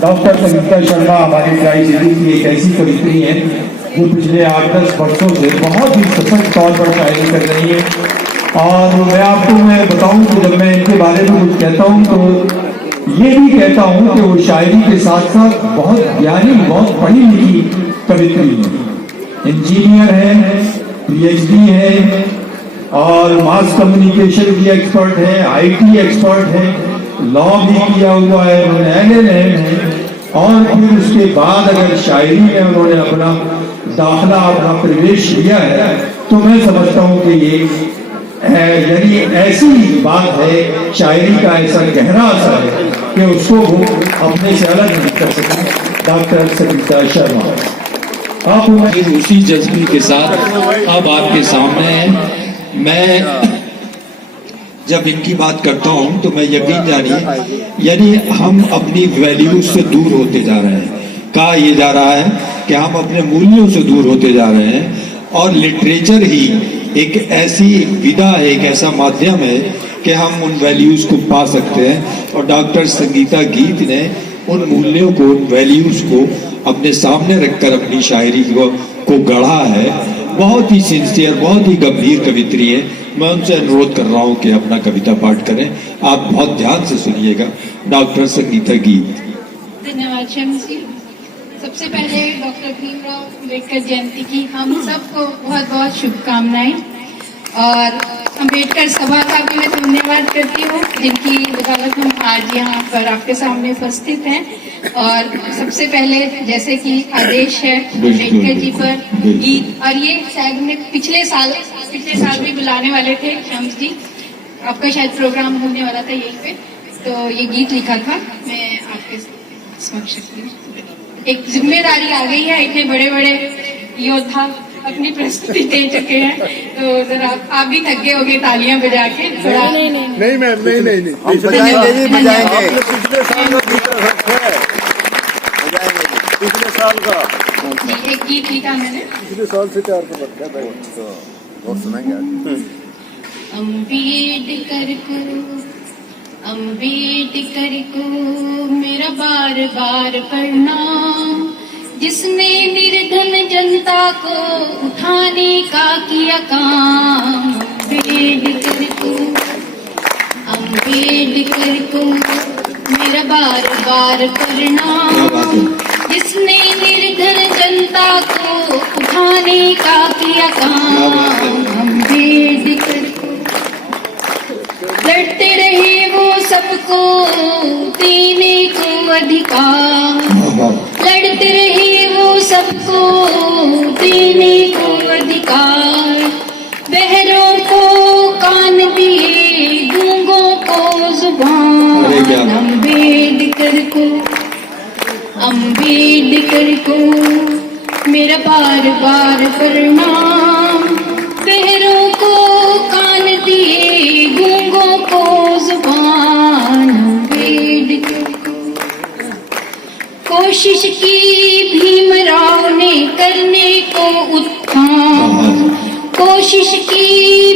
Doctor Sangeeta Sharma हमारी tri city की एक ऐसी कवित्री हैं जो पिछले 8-10 वर्षों से बहुत ही सशक्त तौर पर शायरी कर रही है। और मैं बताऊं कि जब मैं इनके बारे में कुछ कहता हूं तो ये भी कहता हूं कि वो शायरी के साथ साथ बहुत ज्ञानी, बहुत पढ़ी लिखी कवित्री है। इंजीनियर है, PhD है और मास कम्युनिकेशन की एक्सपर्ट है, IT एक्सपर्ट है, लॉ भी किया हुआ है, उन्होंने LLM है। और फिर उसके बाद अगर शायरी में उन्होंने अपना दाखिला, अपना प्रवेश लिया है तो मैं समझता हूँ कि ये यानी ऐसी बात है, शायरी का ऐसा गहरा असर है कि उसको वो अपने से अलग नहीं कर सके। डॉक्टर संगीता शर्मा आप उसी जज्बे के साथ अब आपके सामने मैं जब इनकी बात करता हूं तो मैं यकीन जानिए यानी हम अपनी वैल्यूज से दूर होते जा रहे हैं। कहा यह जा रहा है कि हम अपने मूल्यों से दूर होते जा रहे हैं और लिटरेचर ही एक ऐसी विधा है, एक ऐसा माध्यम है कि हम उन वैल्यूज को पा सकते हैं। और डॉक्टर संगीता गीत ने उन मूल्यों को, उन वैल्यूज को अपने सामने रखकर अपनी शायरी को गढ़ा है। बहुत ही सिंसियर, बहुत ही गंभीर कवित्री है। मैं उनसे अनुरोध कर रहा हूं कि अपना कविता पाठ करें। आप बहुत ध्यान से सुनिएगा। डॉक्टर संगीता गीत। धन्यवाद शम्स जी। सबसे पहले डॉक्टर भीमराव अम्बेडकर जयंती की हम सबको बहुत बहुत शुभकामनाएं। और अम्बेडकर सभा का भी मैं धन्यवाद करती हूँ जिनकी बदौलत हम आज यहाँ पर आपके सामने उपस्थित हैं। और सबसे पहले जैसे कि आदेश है अम्बेडकर जी पर गीत, और ये शायद हमने पिछले साल भी बुलाने वाले थे शम्स जी, आपका शायद प्रोग्राम होने वाला था यहीं पे, तो ये गीत लिखा था। मैं आपके समक्ष एक जिम्मेदारी आ गई है, इतने बड़े बड़े योद्धा अपनी प्रस्तुति दे चुके हैं, तो जरा आप भी थक गए होंगे तालियां बजा के थोड़ा। नहीं मैम, नहीं पिछले साल का एक गीत लिखा मैंने, पिछले साल से तैयार कर रखा है और सुनाएंगे। अम्बेडकर को मेरा बार बार प्रणाम, जिसने निर्धन जनता को उठाने का किया काम। अम्बेडकर को मेरा बार बार प्रणाम, जिसने निर्धन जनता को उठाने का किया काम। अम्बेडकर लड़ते रहे वो सबको देने को अधिकार, लड़ते रहे वो सबको देने को अधिकार। बहरों को कान दिए, गूंगों को जुबान। अम्बेडकर को मेरा बार बार प्रणाम, बहरों को कान दिए, गूंगों को जुबान। अम्बेडकर कोशिश की भीमराव ने करने को उत्थान, कोशिश की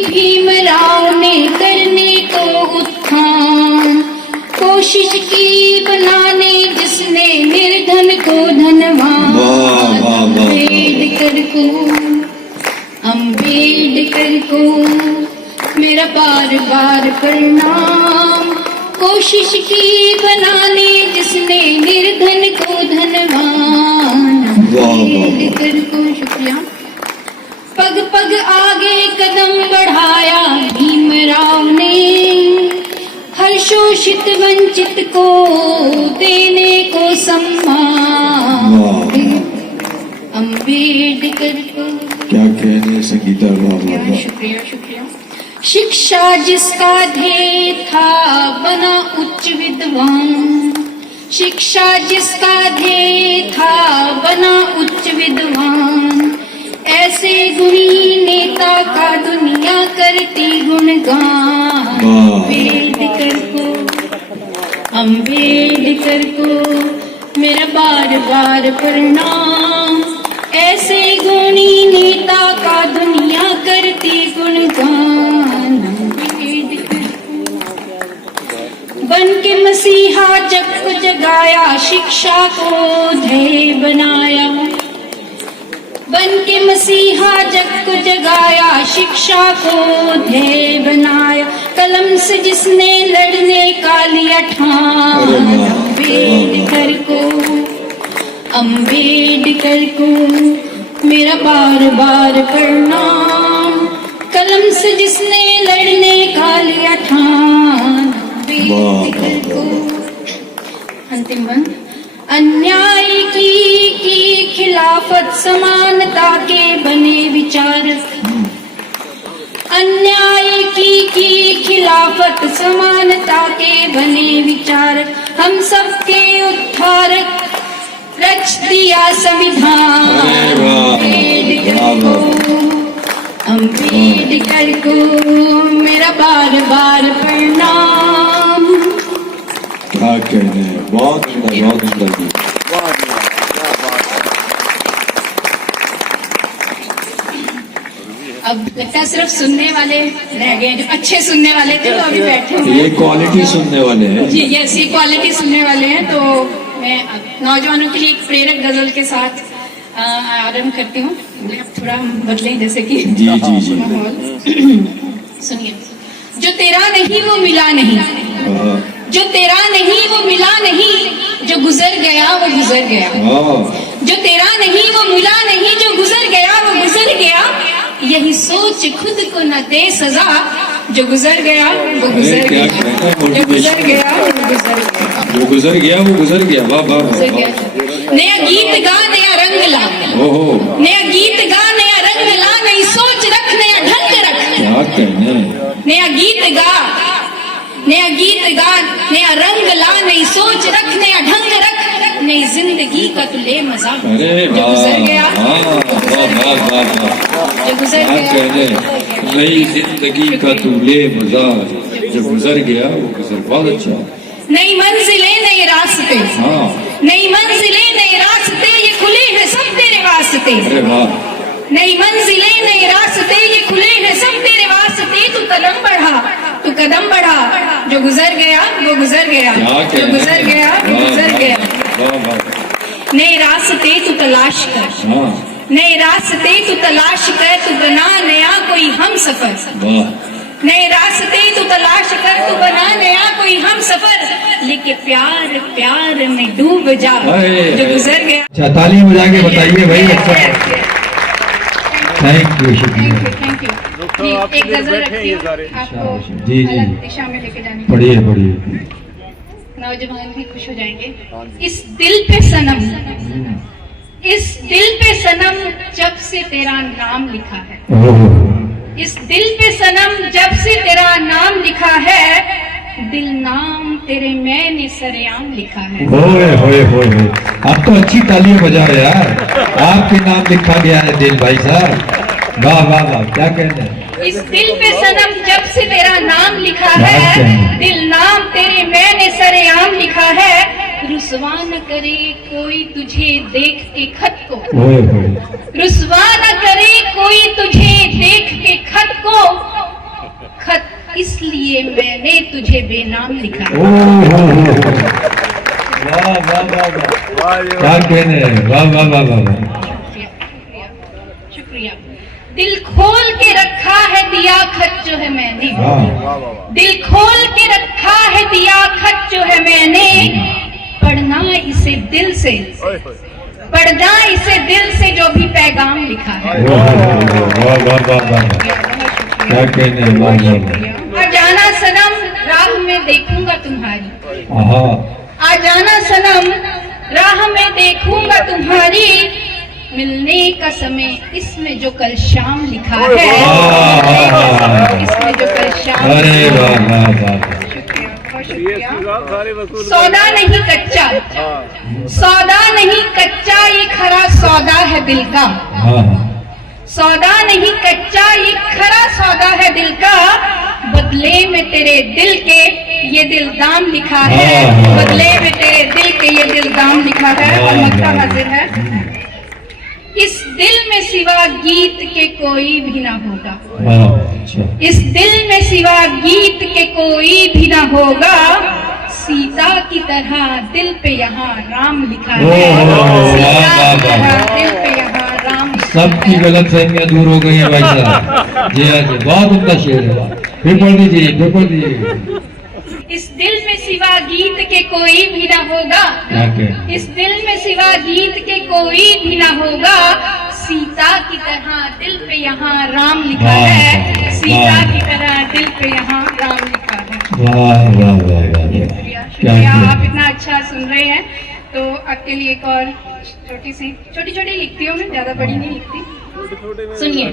भीमराव ने करने को उत्थान। कोशिश की बनाने जिसने निर्धन को धनवान। अम्बेडकर को मेरा बार बार प्रणाम, कोशिश की बनाने जिसने निर्धन को धनवान। अम्बेडकर को शुक्रिया। पग पग आगे कदम बढ़ाया भीमराव ने, हर शोषित वंचित को देने को सम्मान। अम्बेडकर को क्या कहने संगीता। शुक्रिया। शिक्षा जिसका ध्येय था बना उच्च विद्वान, शिक्षा जिसका ध्येय था बना उच्च विद्वान। ऐसे गुणी नेता का दुनिया करती गुणगान। अम्बेडकर को मेरा बार बार प्रणाम, ऐसे गुणी नेता का दुनिया करती गुणगान। बन के मसीहा मसीहा जग को जगाया, शिक्षा को ध्येय बनाया। बन के मसीहा जग को जगाया, शिक्षा को ध्येय बनाया। कलम से जिसने लड़ने का लिया ठान, अम्बेडकर को मेरा बार बार प्रणाम। कलम से जिसने लड़ने का लिया ठान, अम्बेडकर को। अंतिम बंद। अन्याय की खिलाफत, समानता के बने विचार। अन्याय की खिलाफत, समानता के बने विचार। हम सबके उद्धारक, रच दिया संविधान। अम्बेडकर को मेरा बार बार प्रणाम। क्या कहने हैं, बहुत सुंदर, बहुत सुंदर गीत। अब लगता है सिर्फ सुनने वाले रह गए, जो अच्छे सुनने वाले थे तो अभी बैठे हुए ये क्वालिटी सुनने वाले हैं। जी यस, ये क्वालिटी सुनने वाले हैं। तो मैं अब नौजवानों के लिए एक प्रेरक गजल के साथ आरंभ करती हूँ। अब थोड़ा हम बदलें, जैसे कि जी जी जी। माहौल। सुनिए। जो तेरा नहीं वो मिला नहीं, जो तेरा नहीं वो मिला नहीं, जो गुजर गया वो गुजर गया। जो तेरा नहीं वो मिला नहीं, जो गुजर गया वो गुजर गया। यही सोच खुद को न दे सजा, जो गुजर गया वो गुजर गया। जो गुजर गया वो गुजर गया। जो गुजर गया वो गुजर गया। वाह वाह वाह। नया गीत गा, नया रंग ला। ओहो। नया गीत गा, नया रंग ला। नई सोच रख, नया ढंग रख। क्या कहने। नया गीत गा, नया गीत गा, नया रंग ला। नई सोच रख, नया ढंग रख। नई जिंदगी का तू ले मजा। अरे जो गुजर गया जो गुजर गया। नई जिंदगी का तू ले मजा, जो गुजर गया वो गुजर। बहुत अच्छा। नई मंजिलें नए रास्ते, हाँ। नई मंजिलें नए रास्ते, ये खुले हैं सब तेरे वास्ते। अरे वाह। नई मंजिलें नए रास्ते, ये खुले हैं सब तेरे वास्ते। तू कदम बढ़ा, तू कदम बढ़ा। जो गुजर गया वो गुजर गया। जो गुजर गया वो गुजर गया। नए रास्ते तू तलाश कर, नए रास्ते तू तलाश कर। तू बना नया कोई हम सफर। नए रास्ते तू तलाश कर, तू बना नया कोई हम सफर। लेके प्यार प्यार में डूब जा, जो गुजर गया। अच्छा, ताली बजा के बताइए भाई। अच्छा, थैंक यू, शुक्रिया। Thank you. एक गजल रखती हूँ आपको जी जी, अलग दिशा में लेके जाने। पढ़िए पढ़िए। नौजवान भी खुश हो जाएंगे। इस दिल पे सनम, इस दिल पे सनम जब से तेरा नाम लिखा है। इस दिल पे सनम जब से तेरा नाम लिखा है। दिल नाम तेरे मैंने सरेआम लिखा है। होए। आप तो अच्छी तालियां बजा रहे यार। आपके नाम लिखा गया है दिल भाई साहब। वाह वाह वाह, क्या कहना है। इस दिल पे सनम जब से तेरा नाम लिखा है। दिल नाम तेरे मैंने सरेआम लिखा है। रुसवा न करे कोई तुझे देख के खत को, रुसवा न करे कोई तुझे देख के खत को। खत इसलिए मैंने तुझे बेनाम लिखा है। वाह वाह वाह, क्या कहने। वाह वाह वाह वाह। शुक्रिया। दिल खोल के रखा है दिया खत जो है मैंने। दिल खोल के रखा है दिया खत जो है मैंने। पढ़ना इसे दिल से, पढ़ना इसे दिल से जो भी पैगाम लिखा है। क्या कहने। आ जाना सनम राह में देखूंगा तुम्हारी। आ जाना सनम राह में देखूंगा तुम्हारी। मिलने का समय इसमें जो कल शाम लिखा है। इसमें जो कल शाम। अरे वाह। सौदा नहीं कच्चा, सौदा नहीं कच्चा, ये खरा सौदा है दिल का। सौदा नहीं कच्चा, ये खरा सौदा है दिल का। बदले में तेरे दिल के ये दिल दाम लिखा है। बदले में तेरे दिल के ये दिल दाम लिखा है। और मक्का हाजिर है। इस दिल में सिवा गीत के कोई भी ना होगा। इस दिल में सिवा गीत के कोई भी ना होगा। सीता की तरह दिल पे यहाँ राम लिखा ओह, है। वाह, सीता वाह, की वाह। तरह दिल पे यहाँ राम लिखा सबकी है। गलत फहमियां दूर हो गई है भाई साहब। जी हाँ जी, बहुत उनका शेर है। फिर पढ़ दीजिए, फिर पढ़ दीजिए। इस दिल में सिवा गीत के कोई भी ना होगा, ओके। इस दिल में सिवा गीत के कोई भी ना होगा, सीता की तरह दिल पे यहाँ राम लिखा वाह, है। वाह, सीता वाह। की तरह दिल पे यहाँ राम लिखा है। वाह वाह वाह वाह वाह। शुक्रिया, क्या शुक्रिया, किया? आप इतना अच्छा सुन रहे हैं। तो आपके लिए एक और छोटी छोटी लिखती हूँ मैं, ज्यादा बड़ी नहीं लिखती। सुनिए,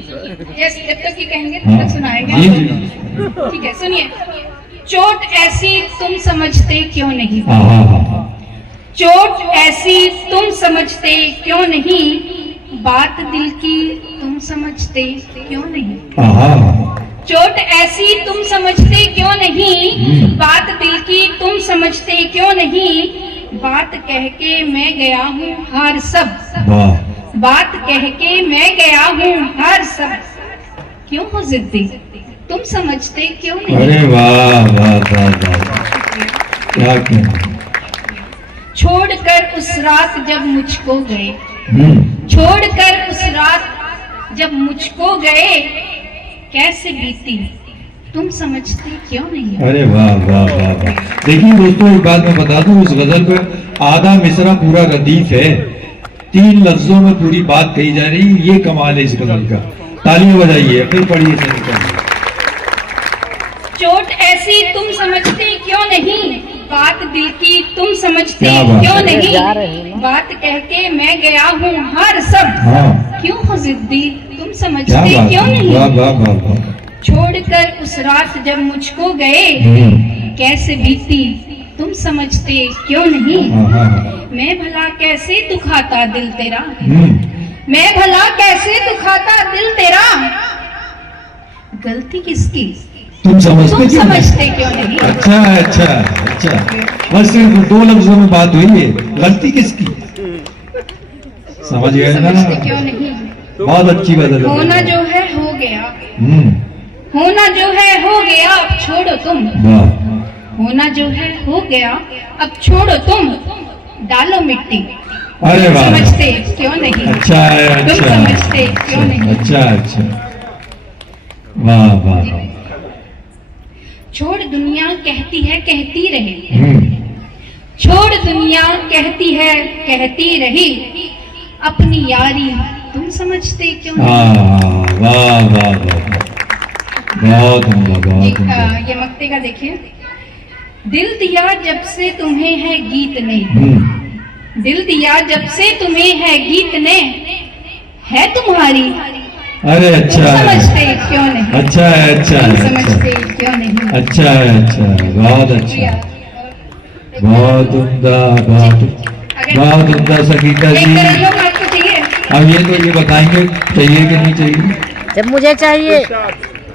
यस, जब तक ये कहेंगे तब हाँ, तक सुनाएंगे। जी जी। ठीक है, सुनिए। चोट ऐसी तुम समझते क्यों नहीं, हाँ हाँ हाँ हाँ। चोट ऐसी तुम समझते क्यों नहीं, बात दिल की तुम समझते क्यों नहीं, हाँ हाँ। चोट ऐसी तुम समझते क्यों नहीं, बात दिल की तुम समझते क्यों नहीं, बात कह के मैं गया हूँ हार सब, वाह। बात कह के मैं गया हूँ हार सब, क्यों हो जिद्दी तुम समझते क्यों नहीं। अरे वाह वाह वाह वाह। क्या किया? छोड़कर उस रात जब मुझको गए, छोड़कर उस रात जब मुझको गए, कैसे बीती तुम समझते क्यों नहीं। अरे वाह वाह वाह वाह। देखिए दोस्तों, एक बात मैं बता दूं, इस गजल पे आधा मिसरा पूरा रदीफ है, 3 लफ्जों में पूरी बात कही जा रही है। ये कमाल है इस गजल का। तालियां बजाइए, फिर पढ़िए सही। चोट ऐसी तुम समझते क्यों नहीं, बात दिल की तुम समझते क्या बात क्यों है। नहीं, बात कह के मैं गया हूँ हार सब, हाँ। क्यों हो जिद्दी तुम क्या समझते बात क्यों है? नहीं। वाह वाह वाह वाह। छोड़कर उस रात जब मुझको गए, कैसे बीती तुम समझते क्यों नहीं। हाँ हाँ हाँ। मैं भला कैसे दुखाता दिल तेरा, हम्म। मैं भला कैसे दुखाता दिल तेरा, गलती किसकी तुम समझते तुम क्यों नहीं? समझते क्यों नहीं। अच्छा अच्छा अच्छा, बस सिर्फ 2 लफ्जों में बात हुई है। गलती किसकी? समझ गए ना? समझते क्यों नहीं। बहुत अच्छी गजल है। होना जो है हो गया, हम्म। होना जो है हो गया, अब छोड़ो तुम, वाह। होना जो है हो गया, अब छोड़ो तुम, डालो मिट्टी अरे तुम वाह। समझते क्यों नहीं। अच्छा है, अच्छा तुम समझते क्यों नहीं। अच्छा अच्छा। वाह वाह वाह। छोड़ दुनिया कहती है कहती रहे, हम्म। छोड़ दुनिया कहती है कहती रही, अपनी यारी तुम समझते क्यों नहीं। हाँ, वाह वाह वाह। बहुत उम्दा, बहुत उम्दा। ये मक्ते का देखिए। दिल दिया जब से तुम्हें है गीत ने, दिल दिया जब से तुम्हें है गीत ने, है तुम्हारी अरे तुम अच्छा है, समझते क्यों नहीं। अच्छा है, अच्छा तुम है, समझते क्यों नहीं। अच्छा है, अच्छा है, बहुत अच्छा, बहुत उम्दा, बहुत उम्दा संगीता एक जी। तरह आपको चाहिए। अब ये तो ये बताएंगे चाहिए कि नहीं चाहिए। जब मुझे चाहिए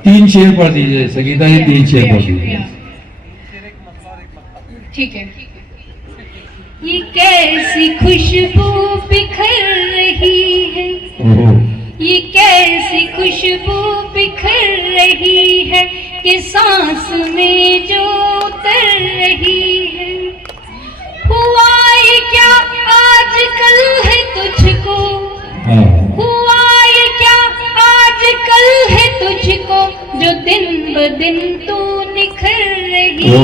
3 शेर पढ़ दीजिए संगीता जी, 3 शेर पढ़ दीजिए। ठीक है। ये कैसी खुशबू बिखर रही है, ओहो। ये कैसी खुशबू बिखर रही है, कि सांस में जो उतर रही है। हुआ ये क्या आज कल है तुझको, हाँ। हुआ ये क्या आज कल है तुझको, जो दिन ब दिन तू निखर रही है।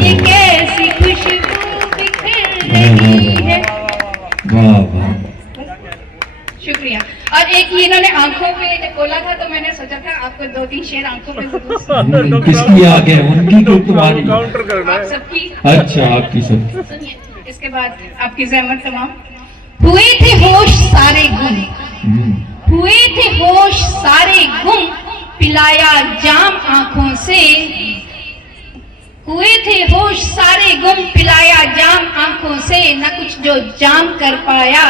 ये कैसी खुशबू बिखर रही है। वाह वाह। शुक्रिया। और एक ये इन्होंने आंखों पे जब बोला था तो मैंने सोचा था आपको 2-3 शेर आंखों पे जरूर किसकी आगे, उनकी कि तुम्हारी? आप सबकी। अच्छा, आपकी सब। सुनिए, इसके बाद आपकी जहमत तमाम। हुए थे होश सारे गुम, हुए थे होश सारे गुम, पिलाया जाम आंखों से। हुए थे होश सारे गुम, पिलाया जाम आंखों से, न कुछ जो जाम कर पाया,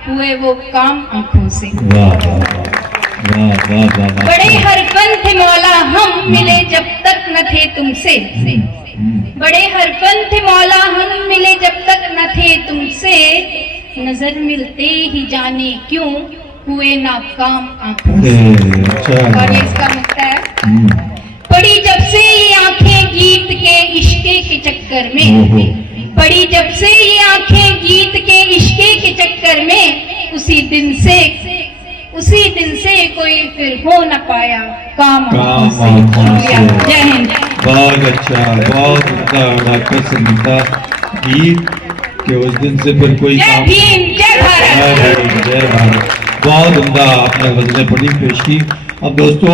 हुए वो काम आंखों से। वाह वाह वाह वाह वाह। बड़े हरफन थे मौला हम, मिले जब तक न थे तुमसे। बड़े हरफन थे मौला हम, मिले जब तक न थे तुमसे, नजर मिलते ही जाने क्यों, हुए नाकाम आंखों से। और ये इसका मुक्ता है। पड़ी जब से ये आंखें गीत के इश्क इश्के के चक्कर में, पड़ी जब से ये आंखें गीत के इश्के के चक्कर में, उसी दिन से कोई फिर हो न पाया काम आंखों से। जय हिंद। बहुत अच्छा, बहुत उम्दा आपका संगीता गीत कि उस दिन से फिर कोई जय काम। भीम, जय भारत। जय भारत। बहुत उम्दा आपने गजलें पढ़ी, पेश की। अब दोस्तों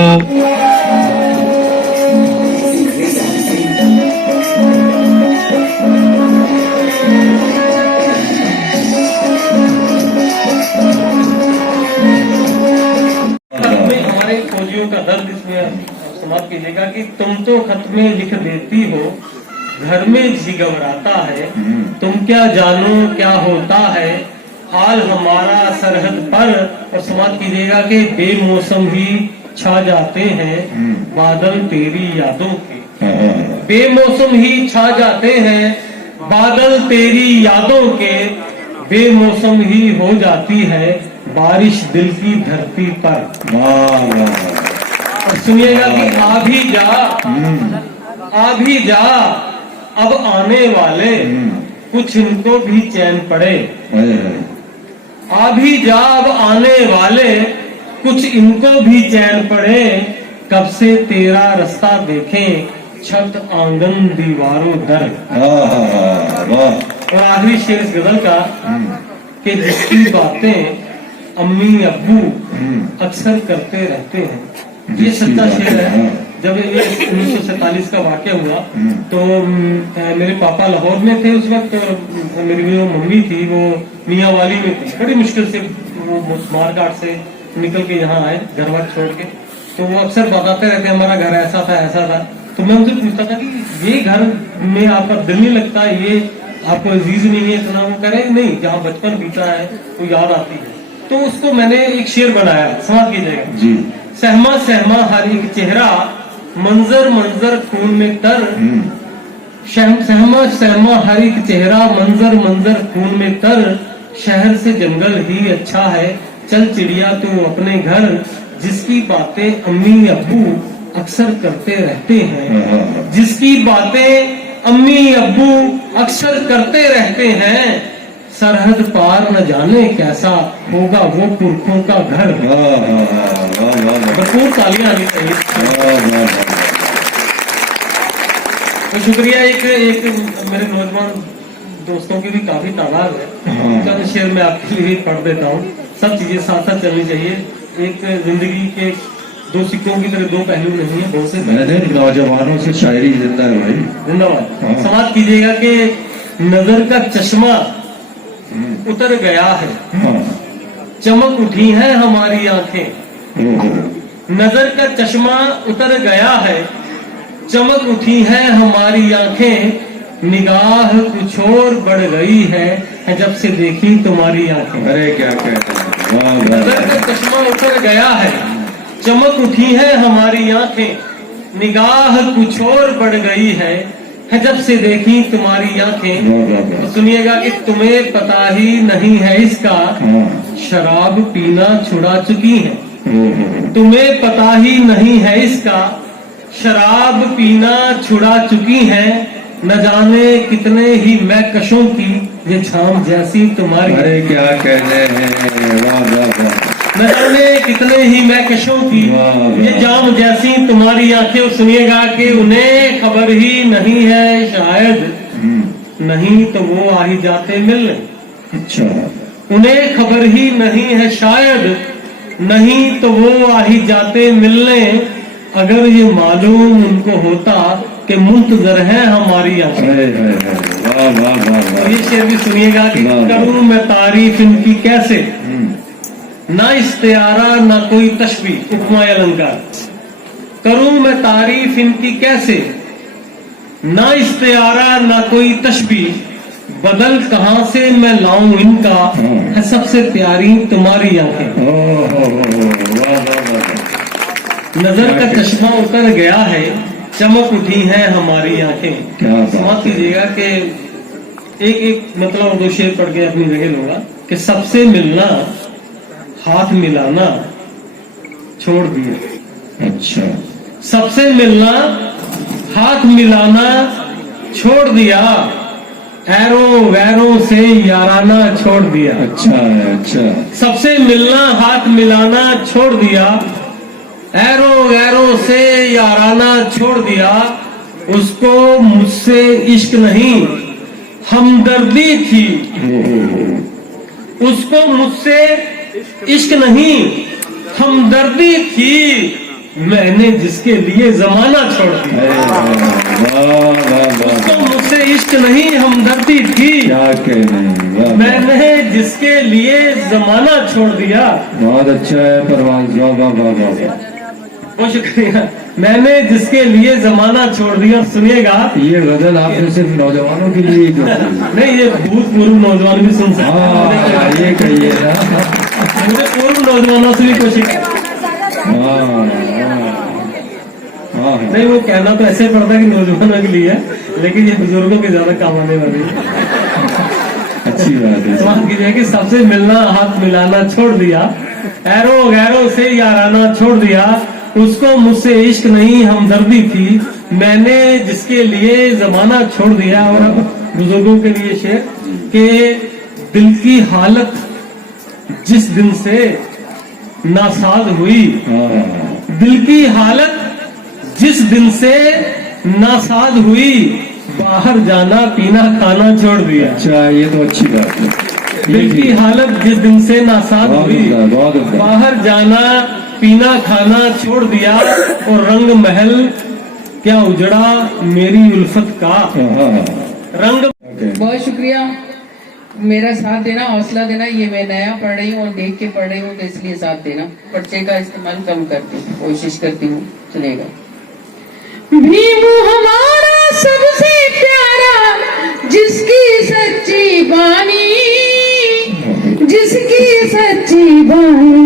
हमारे फौजियों का दर्द इसमें समाप्त कीजिएगा कि तुम तो खत में लिख देती हो, घर में जी घबराता है, तुम क्या जानो क्या होता है, हाल हमारा सरहद पर। और समाप्त कीजिएगा कि बेमौसम ही छा जाते हैं बादल तेरी यादों के, बेमौसम ही छा जाते हैं बादल तेरी यादों के, बेमौसम ही हो जाती है बारिश दिल की धरती पर। और सुनिएगा कि आ भी जा अब आने वाले, कुछ इनको भी चैन पड़े। आ भी जा अब आने वाले, कुछ इनको भी चैन पड़े, कब से तेरा रास्ता देखें छत आंगन दीवारों दर। और आखिरी शेर इस गजल का कि जिसकी बातें अम्मी अब्बू अक्सर करते रहते हैं, ये सच्चा शेर है। जब ये 1947 का वाक़या हुआ तो मेरे पापा लाहौर में थे उस वक्त, मेरी जो मम्मी थी वो मियाँ वाली में थी। बड़ी मुश्किल से वो मारघाट से निकल के यहाँ आए घर वर छोड़ के। तो वो अक्सर बताते रहते हमारा घर ऐसा था ऐसा था। तो मैं उनसे पूछता था कि ये घर में आपका दिल नहीं लगता, ये आपको अजीज नहीं है? इतना वो करे नहीं, जहाँ बचपन बीता है वो याद आती है। तो उसको मैंने एक शेर बनाया, समाप्त कीजिएगा जी। सहमा सहमा हर एक चेहरा, मंजर मंजर खून में तर, सहमा सहमा हर एक चेहरा, मंजर मंजर खून में तर, शहर से जंगल ही अच्छा है, चल चिड़िया तू अपने घर, जिसकी बातें अम्मी अब्बू अक्सर करते रहते हैं, जिसकी बातें अम्मी अब्बू अक्सर करते रहते हैं, सरहद पार न जाने कैसा होगा वो पुरखों का घर। भरपूर तालियां आनी चाहिए। तो शुक्रिया। एक मेरे नौजवान दोस्तों की भी काफी तादाद है, चंद शेर में आपके लिए पढ़ देता हूँ। सब चीजें साथ साथ चलनी चाहिए। एक जिंदगी के दो सिक्कों की तरह दो पहलू नहीं है, बहुत से नौजवानों से शायरी जिंदा है भाई। धन्यवाद। समाप्त कीजिएगा कि नजर का चश्मा उतर गया है, चमक उठी है हमारी आंखें, नजर का चश्मा उतर गया है, चमक उठी है हमारी आंखें, निगाह कुछ और बढ़ गई है जब से देखी तुम्हारी आंखें। अरे क्या कहते हैं, नजर का चश्मा उतर गया है, चमक उठी है हमारी आंखें, निगाह कुछ और बढ़ गई है जब से देखी तुम्हारी आंखें। तो सुनिएगा कि तुम्हें पता ही नहीं है इसका, शराब पीना छुड़ा चुकी है, तुम्हें पता ही नहीं है इसका, शराब पीना छुड़ा चुकी है, न जाने कितने ही महकशों की ये छाम जैसी तुम्हारी। अरे क्या कहने हैं, वाह वाह वाह। न जाने कितने ही महकशों की ये जाम जैसी तुम्हारी आंखें। सुनिएगा कि उन्हें खबर ही नहीं है शायद, नहीं तो वो आ ही जाते मिलने। अच्छा, उन्हें खबर ही नहीं है शायद, नहीं तो वो आ ही जाते मिलने, अगर ये मालूम उनको होता कि मुंतजर है हमारी आंखें। वाह वाह वाह। ये शेर भी सुनिएगा कि करूं मैं तारीफ इनकी कैसे, ना इस्तियारा ना कोई तशबीह, उपमा अलंकार। करूं मैं तारीफ इनकी कैसे, ना इस्तियारा ना कोई तशबीह, बदल कहां से मैं लाऊं इनका, है सबसे प्यारी तुम्हारी आंखें। नजर का चश्मा उतर गया है, चमक उठी है हमारी आंखें। समाप्त कीजिएगा कि एक मतलब दो शेर पढ़ के अपनी जगह लूंगा कि सबसे मिलना हाथ मिलाना छोड़ दिया। अच्छा, सबसे मिलना हाथ मिलाना छोड़ दिया, ऐरों वैरों से याराना छोड़ दिया। अच्छा है, अच्छा। सबसे मिलना हाथ मिलाना छोड़ दिया, ऐरों वैरों से याराना छोड़ दिया। उसको मुझसे इश्क नहीं हमदर्दी थी, उसको मुझसे इश्क नहीं हमदर्दी थी। मैंने जिसके लिए जमाना छोड़ दिया। वाह वाह वाह, उसको मुझसे इश्क नहीं हमदर्दी थी, क्या कहने, वाह, मैंने जिसके लिए जमाना छोड़ दिया। बहुत अच्छा है परवाज़, वाह वाह वाह वाह। बहुत शुक्रिया। मैंने जिसके लिए जमाना छोड़ दिया। सुनिएगा, ये गजल आपने सिर्फ नौजवानों के लिए क्यों की? नहीं ये भूतपूर्व नौजवान भी सुन सकते हाँ, हैं। ये कहिए ना। मुझे पूर्व नौजवानों से भी कोशिश हाँ, हाँ, हाँ। नहीं, वो कहना तो ऐसे पड़ता कि नौजवानों के लिए है, लेकिन ये बुजुर्गों के ज्यादा काम आने वाली है। अच्छी बात है। सवाल कीजिए कि सबसे मिलना हाथ मिलाना छोड़ दिया, ऐरों गैरों से याराना छोड़ दिया। उसको मुझसे इश्क नहीं हमदर्दी थी, मैंने जिसके लिए जमाना छोड़ दिया। और अब बुजुर्गों के लिए शेर के दिल की हालत जिस दिन से नासाज हुई, दिल की हालत जिस दिन से नासाज हुई, बाहर जाना पीना खाना छोड़ दिया। अच्छा, ये तो अच्छी बात है। दिल की हालत जिस दिन से नासाज बहुत हुई, उम्दा, बहुत उम्दा। बाहर जाना पीना खाना छोड़ दिया। और रंग महल क्या उजड़ा मेरी उल्फत का, रंग। बहुत शुक्रिया मेरा साथ देना, हौसला देना। ये मैं नया पढ़ रही हूँ और देख के पढ़ रही हूँ, तो इसलिए साथ देना। पर्चे का इस्तेमाल कम करती हूँ, कोशिश करती हूँ। चलेगा। भीम हमारा सबसे प्यारा, जिसकी सच्ची बानी, जिसकी सच्ची बानी,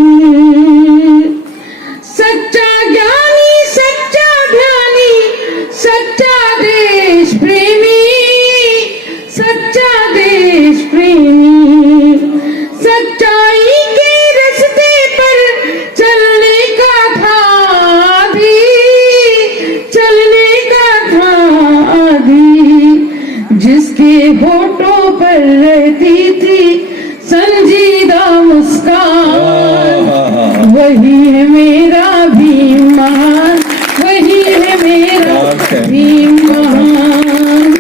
सच्चा ज्ञानी सच्चा ध्यानी, सच्चा देश प्रेमी, सच्चा देश प्रेमी, सच्चाई के रास्ते पर चलने का था आदी, चलने का था आदी, जिसके होठों पर रहती थी संजीदा मुस्कान, वही है मेरा भीमान, वही है मेरा भीमान,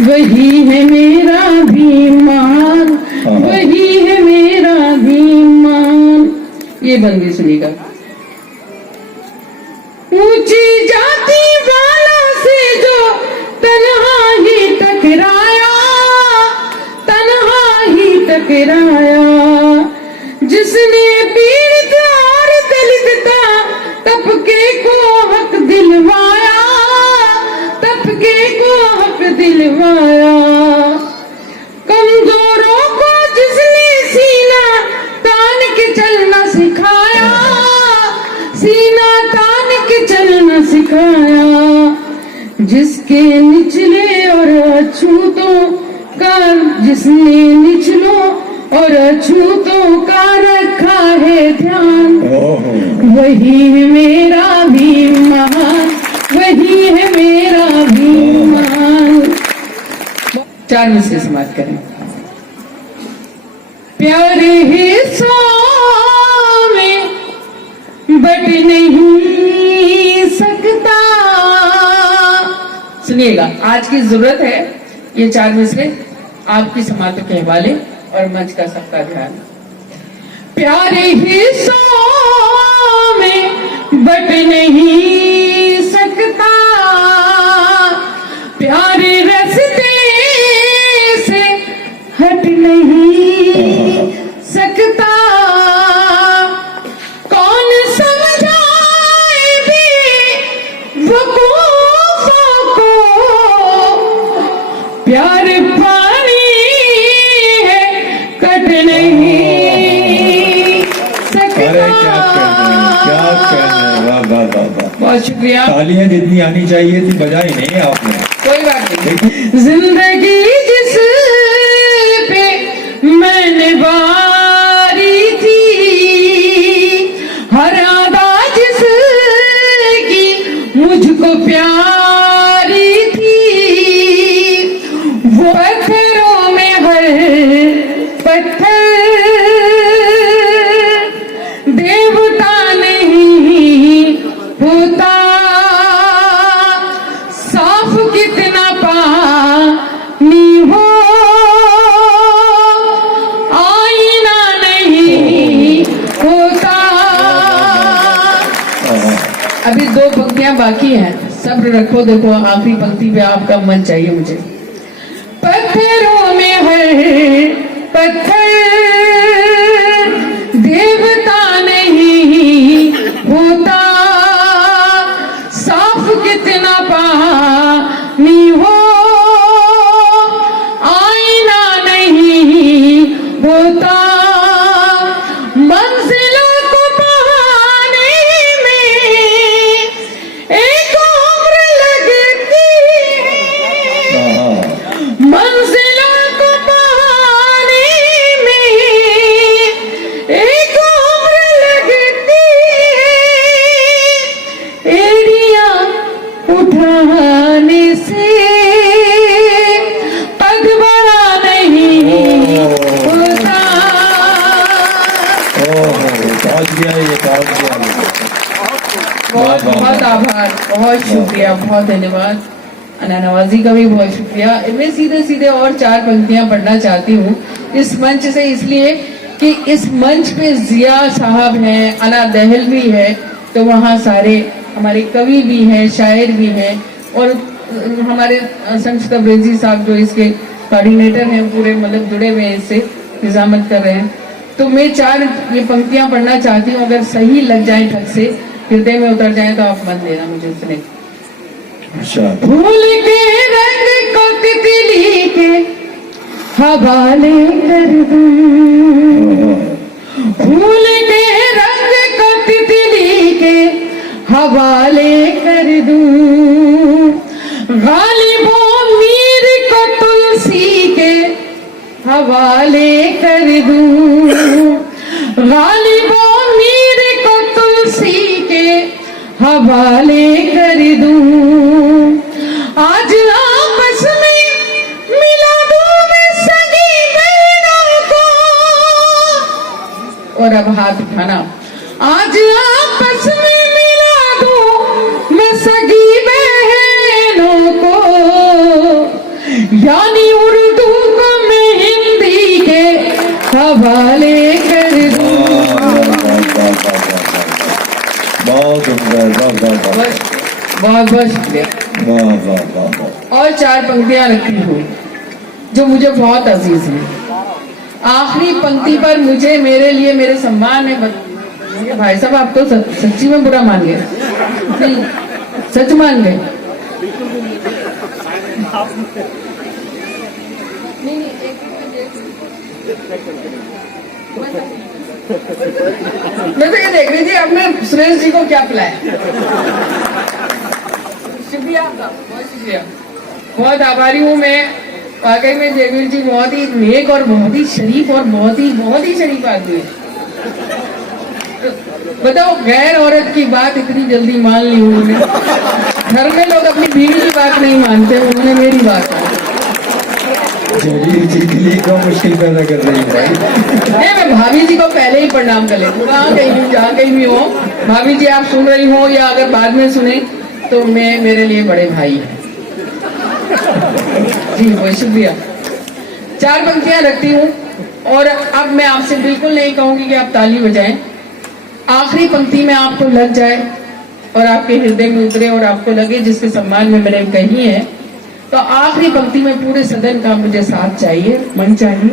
वही है मेरा भीमान, वही है मेरा भीमान। ये बंदी सुनिएगा। ऊंची जाति वालों से जो तन्हा ही टकराया, तन्हा ही टकराया, जिसने पीड़ित और दलित का तबके को हक दिलवाया, तबके को हक दिलवाया, कमजोरों को जिसने सीना तान के चलना सिखाया, सीना तान के चलना सिखाया, जिसके निचले और अछूतों का, जिसने निचलों और अछूतों का रखा है ध्यान, वही है मेरा भीमान, वही है मेरा भीमान। 4 मिनट से समाप्त करें। प्यारे हिस्सों में बट नहीं सकता। सुनिएगा, आज की जरूरत है ये 4 मिसरे आपकी समातों के हवाले और मंच का सबका ध्यान। प्यारे हिस्सों में बट नहीं सकता, प्यारे रास्ते से हट नहीं सकता, कौन समझाए भी वकूफों को, प्यार पानी है कट नहीं सकता। क्या कहने, वाह वाह वाह वाह। बहुत शुक्रिया। तालियां जितनी आनी चाहिए थी बजाई नहीं आपने। कोई बात नहीं। जिंदगी जिस पे मैंने वारी थी, हर अदा जिसकी मुझको प्यारी थी, बाकी है, सब्र रखो। देखो आखिरी पंक्ति पे आपका मन चाहिए मुझे। पत्थरों में है पत्थर देवता नहीं होता, साफ कितना पानी हो आईना नहीं होता, मंजिलों को पाने में एक उम्र लगती है, मंजिलों को पाने में एक उम्र लगती है, एड़ियां उठाने से पग बड़ा नहीं होता। पहुंच गया, ये पहुंच गया। बहुत बहुत आभार, बहुत शुक्रिया, बहुत धन्यवाद। अना नवाजी का भी बहुत शुक्रिया। मैं सीधे सीधे और 4 पंक्तियां पढ़ना चाहती हूँ इस मंच से, इसलिए कि इस मंच पे जिया साहब हैं, अना दहल भी है, तो वहाँ सारे हमारे कवि भी हैं, शायर भी हैं, और हमारे संत तबरेजी साहब जो इसके कोऑर्डिनेटर हैं, पूरे मतलब जुड़े हुए हैं, इससे निजामत कर रहे हैं। तो मैं 4 ये पंक्तियां पढ़ना चाहती हूँ, अगर सही लग जाए, ढंग से हृदय में उतर जाए तो आप मन देना मुझे सुने। फूल के रंग को तितली के हवाले कर दूं, फूल के रंग को तितली के हवाले कर दूं, गालिबों मीर को तुलसी के हवाले कर दूं, गालिबों मीर को तुलसी के हवाले कर दूं, आज आपस में मिला दूं मैं सगी बहनों को, और अब हाथ उठाना, आज आपस में मिला दूं मैं सगी बहनों को, यानी उर्दू को मैं हिंदी के हवाले कर दूं। बहुत सुंदर, बहुत बहुत शुक्रिया। और 4 पंक्तियां रखी हूँ जो मुझे बहुत अजीज है। आखिरी पंक्ति पर मुझे मेरे लिए मेरे सम्मान है। भाई साहब आप तो सच्ची में बुरा मान गए, नहीं सच मान गए। मैं तो ये देख रही थी आपने सुरेश जी को क्या पिलाया। शुक्रिया आपका, बहुत शुक्रिया, बहुत आभारी हूँ मैं। वाकई में जयवीर जी बहुत ही नेक और बहुत ही शरीफ और बहुत ही शरीफ आदमी है। बताओ, गैर औरत की बात इतनी जल्दी मान ली उन्होंने। घर में लोग अपनी बीवी की बात नहीं मानते, उन्होंने मेरी बात मानी। जयवीर जी के लिए क्यों मुश्किल पैदा कर रही है भाई? नहीं, मैं भाभी जी को पहले ही प्रणाम कर लेती हूँ, जहाँ कहीं भी हो। भाभी जी आप सुन रही हो या अगर बाद में सुने तो मैं मेरे लिए बड़े भाई हैं जी। बहुत शुक्रिया। 4 पंक्तियां रखती हूँ और अब मैं आपसे बिल्कुल नहीं कहूंगी कि आप ताली बजाएं। आखिरी पंक्ति में आपको लग जाए और आपके हृदय में उतरे और आपको लगे जिसके सम्मान में मैंने कही है, तो आखिरी पंक्ति में पूरे सदन का मुझे साथ चाहिए, मन चाहिए,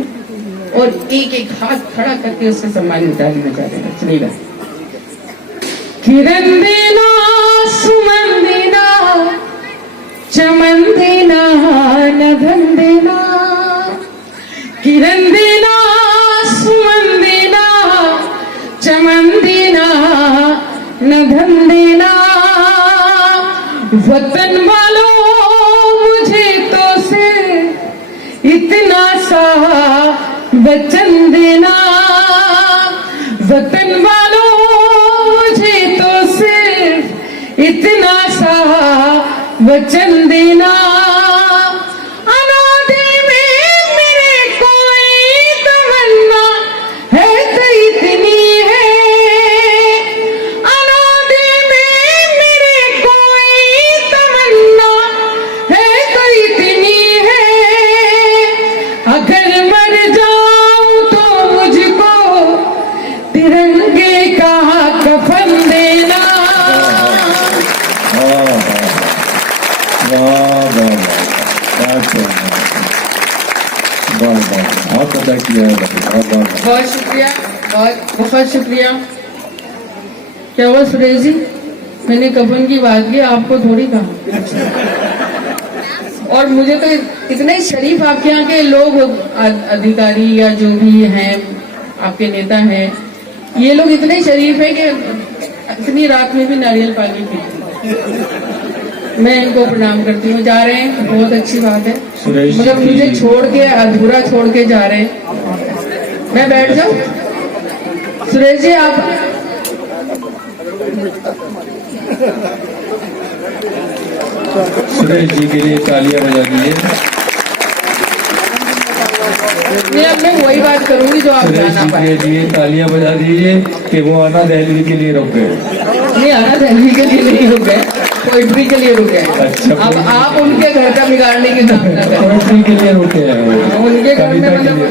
और एक एक हाथ खड़ा करके उसके सम्मान में ताली बजा देना। चलेगा? किरण देना, सुमन देना, चमन देना, नभन देना, किरण देना, सुमन देना, चमन देना, नभन देना, वतन वालों मुझे तो सिर्फ इतना सा वचन देना, वतन वालों मुझे तो सिर्फ इतना सा वचन देना, अनादि में मेरे कोई तमन्ना है तो इतनी है, अनादि में मेरे कोई तमन्ना है तो इतनी है, अगर मर जाऊं तो मुझको तिरंगे का कफन देना। बहुत शुक्रिया, बहुत शुक्रिया। क्या हुआ सुरेश जी, मैंने कफन की बात की, आपको थोड़ी कहा। और मुझे तो इतने शरीफ आपके यहाँ के लोग, अधिकारी या जो भी हैं आपके नेता हैं, ये लोग इतने शरीफ हैं कि इतनी रात में भी नारियल पानी पीते हैं। मैं इनको प्रणाम करती हूँ। जा रहे हैं, बहुत अच्छी बात है, मगर मुझे छोड़ के, अधूरा छोड़ के जा रहे हैं। मैं बैठ जाऊं? सुरेश जी आप सुरेश जी के लिए तालियां बजा दीजिए। अब मैं वही बात करूंगी जो आप सुरेश जाना जी पाए। के लिए तालियां बजा दीजिए कि वो आना दहलवी के लिए रुक गए। नहीं, आना दहली के लिए नहीं रुक गए, पोइट्री के लिए रुके हैं। अच्छा, अब आप उनके घर का बिगाड़ने की काम ना करें। पोएट्री के लिए रुके हैं वो। उनके घर में कविता के लिए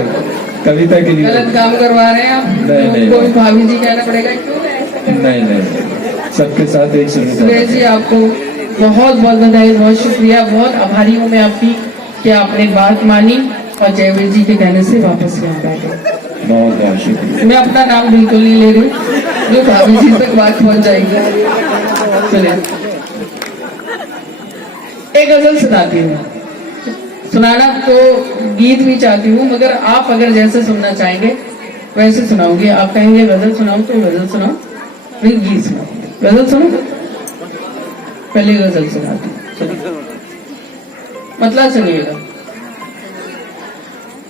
कविता के लिए गलत काम करवा रहे हैं आप। नहीं। उनको भी भाभी जी कहना पड़ेगा, क्यों ऐसा कर रहे हैं? नहीं, सबके साथ एक सुरेश सुनिए। जी आपको बहुत बहुत बधाई, बहुत शुक्रिया, बहुत आभारी हूँ मैं आपकी कि आपने बात मानी और जयवीर जी के कहने से वापस यहाँ बैठे। बहुत बहुत शुक्रिया। मैं अपना नाम बिल्कुल नहीं ले रही, जो भाभी जी तक बात पहुंच जाएगी। चलिए एक गजल सुनाती हूँ। सुनाना तो गीत भी चाहती हूँ, मगर आप अगर जैसे सुनना चाहेंगे वैसे सुनाऊंगी। आप कहेंगे गजल सुनाओ तो गजल सुनाओ, फिर गीत सुनाओ। गजल सुनो, पहले गजल सुनाती हूँ, चलिए मतलब सुनिएगा।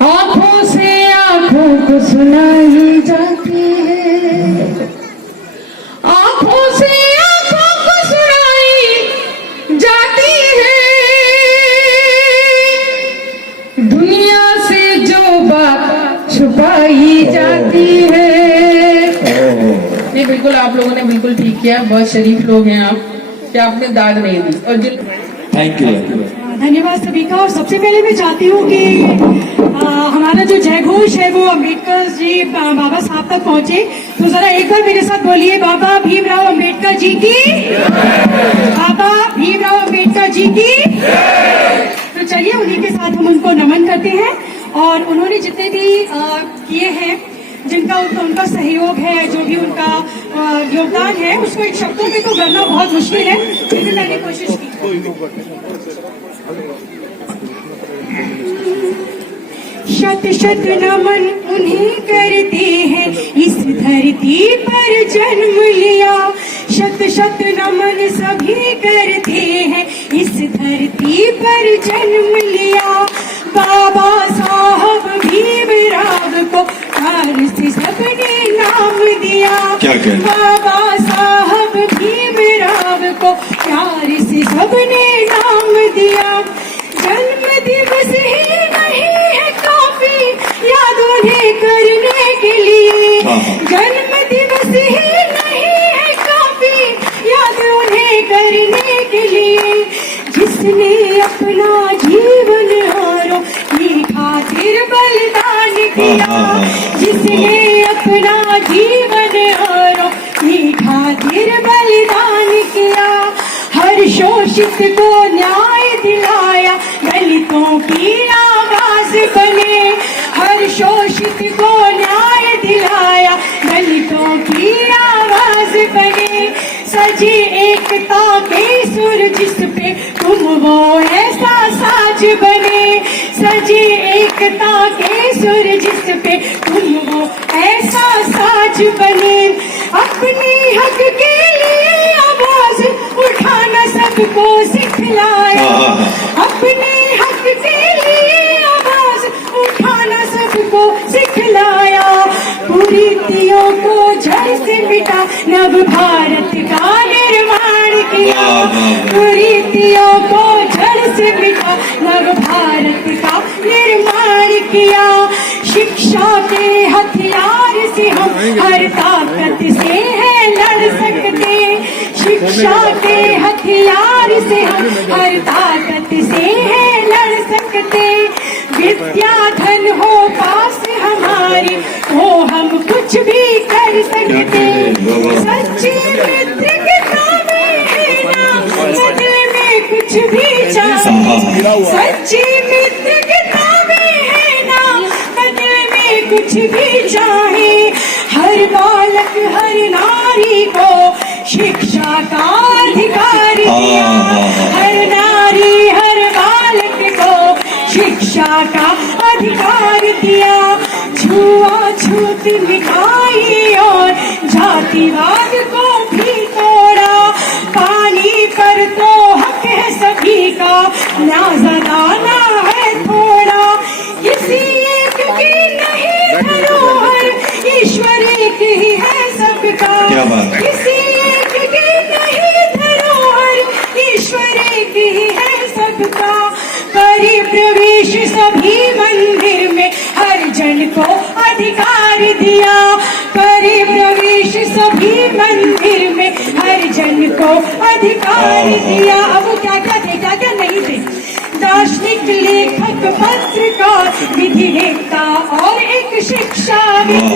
आंखों से आंखों को सुनाई जाती है, आंखों से आंखों को सुनाई जाती है, दुनिया से जो बात छुपाई जाती है। ये बिल्कुल आप लोगों ने बिल्कुल ठीक किया, बहुत शरीफ लोग हैं आप कि आपने दाद नहीं दी। और जिन थैंक यू। धन्यवाद सभी का। और सबसे पहले मैं चाहती हूँ कि हमारा जो जयघोष है वो अम्बेडकर जी बाबा साहब तक पहुँचे। तो जरा एक बार मेरे साथ बोलिए, बाबा भीमराव अम्बेडकर जी की, बाबा भीमराव अम्बेडकर जी की। तो चलिए उन्हीं के साथ हम उनको नमन करते हैं। और उन्होंने जितने भी किए हैं, जिनका उनका सहयोग है, जो भी उनका योगदान है, उसको एक शब्दों में तो करना बहुत मुश्किल है, फिर भी मैंने कोशिश की। शत शत नमन उन्हें करते हैं, इस धरती पर जन्म लिया। शत शत नमन सभी करते हैं, इस धरती पर जन्म लिया। बाबा साहब भीमराव को प्यार से सबने नाम दिया। क्या कहते? बाबा साहब भीमराव को प्यार से सबने नाम दिया। जन्म दिवस ही नहीं है काफी याद उन्हें करने के लिए, जन्म दिवस ही नहीं है काफी याद उन्हें करने के लिए। जिसने अपना जीवन हारो की खातिर बलिदान किया, जिसने अपना जीवन हारो की खातिर बलिदान किया। हर शोषित को न्याय दिलाया, दलितों की आवाज बने। हर शोषित को न्याय दिलाया, दलितों की आवाज बने। सजी एकता के सुर जिस पे तुम वो ऐसा साज बने। सजी एकता के सुर जिस पे तुम वो ऐसा साज बने। अपने हक के लिए आवाज उठाना सबको सिखलाया, अपने हक के लिए आवाज उठाना सबको सिखलाया। कुरीतियों को जड़ से मिटा, नव भारत का निर्माण किया। कुरीतियों को जड़ से मिटा, नव भारत का निर्माण किया। शिक्षा के हथियार से हम हर ताकत से है लड़ सकते। शिक्षा के हथियार से हम हर ताकत से है लड़ सकते। विद्या धन हो पास हमारी, तो हम कुछ भी कर सकते। सच्ची मित्रता में है ना, बदले में कुछ भी चाहिए। सच्ची मित्रता में है ना, बदले में कुछ भी चाहे, हर बालक हर नारी को शिक्षा का अधिकार दिया, हर नारी हर बालक को शिक्षा का अधिकार दिया, छुआछूत मिटाई और जातिवाद को भी तोड़ा, पानी पर तो हक है सभी का, न्याज़दाना है थोड़ा, किसी एक की नहीं धरोहर, ईश्वर एक ही है सबका, क्या बात है। किसी एक की नहीं धरोहर, ईश्वर एक ही है सबका, करी प्रवेश सभी मंदिर में, हर जन को अधिकार दिया, करी प्रवेश सभी मंदिर में, हर जन को अधिकार दिया। अब वो क्या क्या थे क्या क्या नहीं थे, दार्शनिक लेखक पत्रकार विधिवेत्ता और एक शिक्षाविद,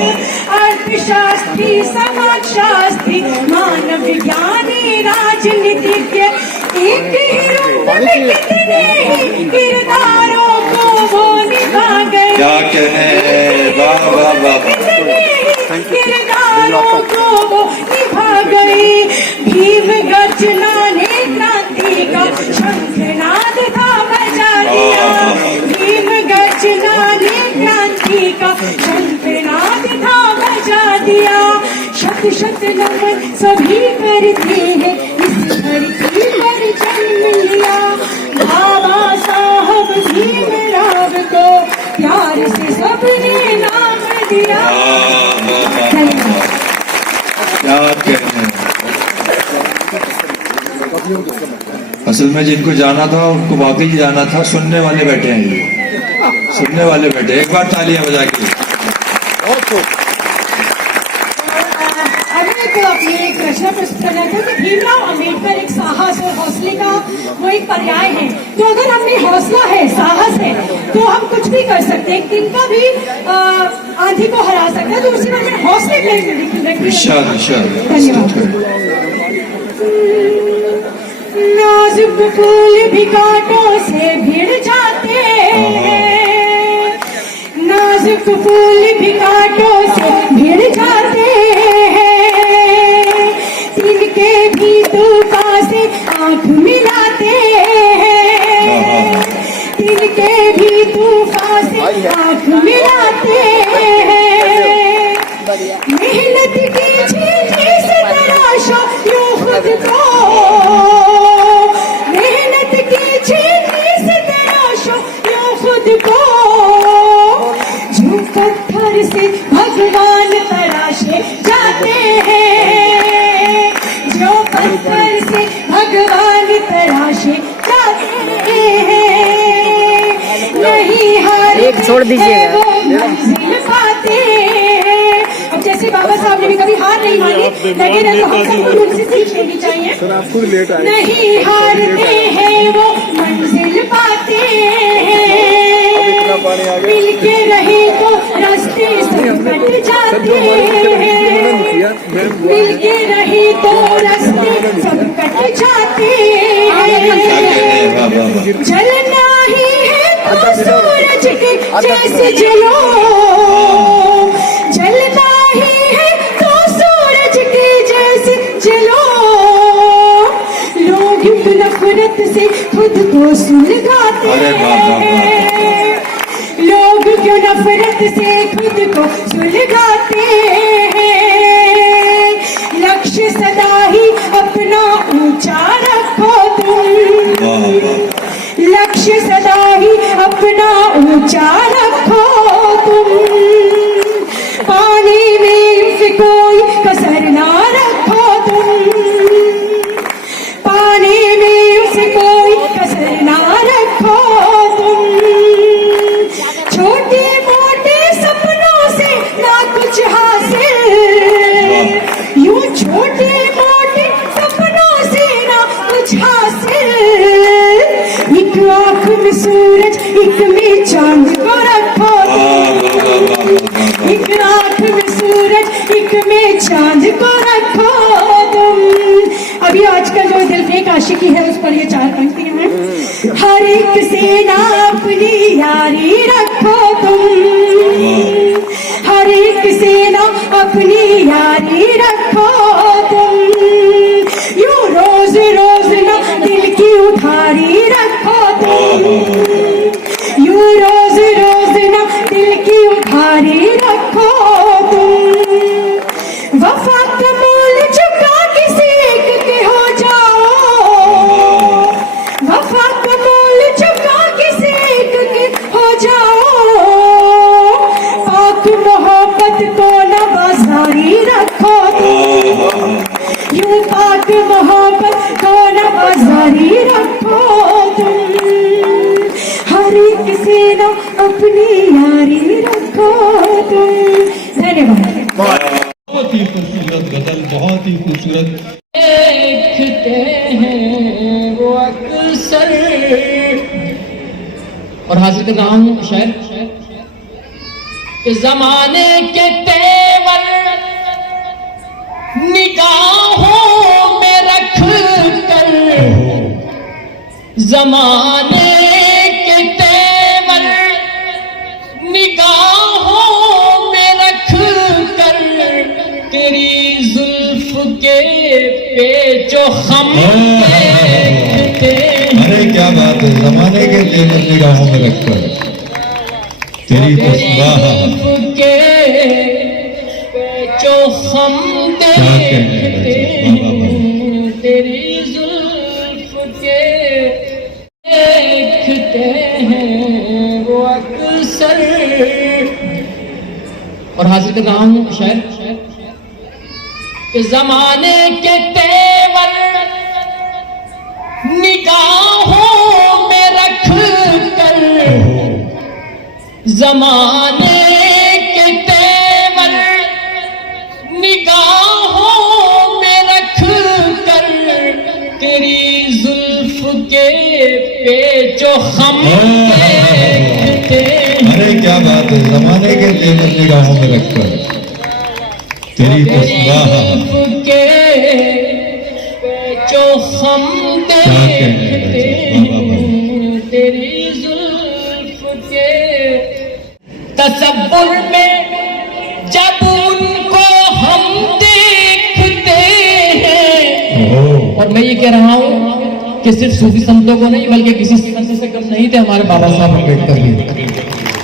अर्थशास्त्री समाजशास्त्री मानव विज्ञानी राजनीतिज्ञ, एक ही रूप में कितने ही किरदारों को वो निभा गए, क्या कहने, वाह वाह वाह। कितने ही किरदारों को वो निभा गए, भीम गर्जना ने क्रांति का शंखनाद था बजा दिया, भीम गर्जना ने क्रांति का शंखनाद था बजा दिया, शत शत नमन सभी करते हैं, इस धरती पर जन्म लिया, बाबा साहब भीमराव को प्यार से सबने नाम दिया। क्या कहने, असल में जिनको जाना था उनको वाकई जाना था, सुनने वाले बैठे हैं, ये सुनने वाले बैठे, एक बार तालियां बजा के। अपने एक रचना प्रस्तुत करना था कि भीमराव अम्बेडकर एक साहस और हौसले का वो एक पर्याय है, तो अगर हमें हौसला है साहस है तो हम कुछ भी कर सकते हैं, किनका भी आंधी को हरा सकते हैं, तो उसी में हमें हौसले धन्यवाद। नाजुक फूल भी कांटों से भिड़ जाते हैं, नाजुक फूल भी कांटों से भिड़ जाते हैं, तिनके भी तूफान से आंख मिलाते हैं, तिनके भी तूफान से आंख मिलाते हैं, मेहनत कीजिए से तराशो यूं खुद को, मेहनत कीजिए से तराशो यूं खुद को, जो पत्थर से भगवान तराशे जाते हैं, जो पत्थर से भगवान तराशे जाते हैं, नहीं हारते छोड़ दीजिए वो मंजिल पाते हैं। अब जैसे बाबा साहब ने भी कभी हार नहीं मानी, लगे रहे तो हम सबको उनसे सीख लेनी चाहिए, नहीं हारते हैं वो मंजिल पाते हैं, मिलके रहे तो रास्ते सब कट जाते हैं, मिलके रहे तो रास्ते सब कट जाते हैं, जलना ही है तो सूरज के जैसे जलो, जलना ही है तो सूरज के जैसे जलो, लोग नफरत से खुद को सुलगाते हैं, लोग क्यों नफरत से खुद को सुलगाते हैं, लक्ष्य सदा ही अपना ऊंचा रखो तुम, लक्ष्य सदा ही अपना ऊंचा रखो तुम, पानी में से कोई कसर ना रखो तुम, पानी में से कोई कसर ना रखो तुम, छोटे मोटे सपनों से ना कुछ हासिल, यूं छोटे मोटे सपनों से ना कुछ हासिल, एक आंख में सूरज एक में चांद को रखो तुम, एक आंख में सूरज एक में चांद को रखो तुम। अभी आजकल जो दिल फेक आशिकी है उस पर ये 4 पंक्तियां हैं। हर एक से ना अपनी यारी रखो तुम, हर एक से ना अपनी यारी रखो तुम, यूं रोज रोज ना दिल की उधारी रखो तुम, यूं रोज रोज ना दिल की उधारी रखो तुम, वफा का मोल चुका किसी एक के हो जाओ, वफा का मोल चुका किसी एक के हो जाओ, पाक मोहब्बत को न बाजारी रखो तुम, यूं पाक मोहब्बत को न बाजारी रखो तुम, हर एक से न अपनी यारी रखो तुम। धन्यवाद। बहुत ही खूबसूरत गजल, बहुत ही खूबसूरत। देखते हैं वो अक्सर। और हाजिर कर रहा हूं शेर कि जमाने के तेवर निगाहों में रख कर, जमाने के तेवर निगाहों में रख कर, तेरी जुल्फ के पेचो खम देखते हैं। अरे क्या बात है, जमाने के लेवल निगाहों में रखकर तेरी जुल्फ के पेचो खम देखते हैं, तेरी जुल्फ के देखते हैं वो अक्सर। और हाजिर कर रहा हूं शेर कि जमाने के तेवर निगाहों में रख कर, जमाने के तेवर निगाहों में रख कर, तेरी जुल्फ के पेचो खम देखते हैं। अरे क्या बात है, जमाने के लेवल निगाहों में रखकर तेरी जुल्फ के पेचो खम देखते हैं, तेरी जुल्फ के तसव्वुर में जब उनको हम देखते हैं। और मैं ये कह रहा हूँ कि सिर्फ सूफी संतों को नहीं बल्कि किसी संत से कम नहीं थे हमारे बाबा साहब अम्बेडकर भी।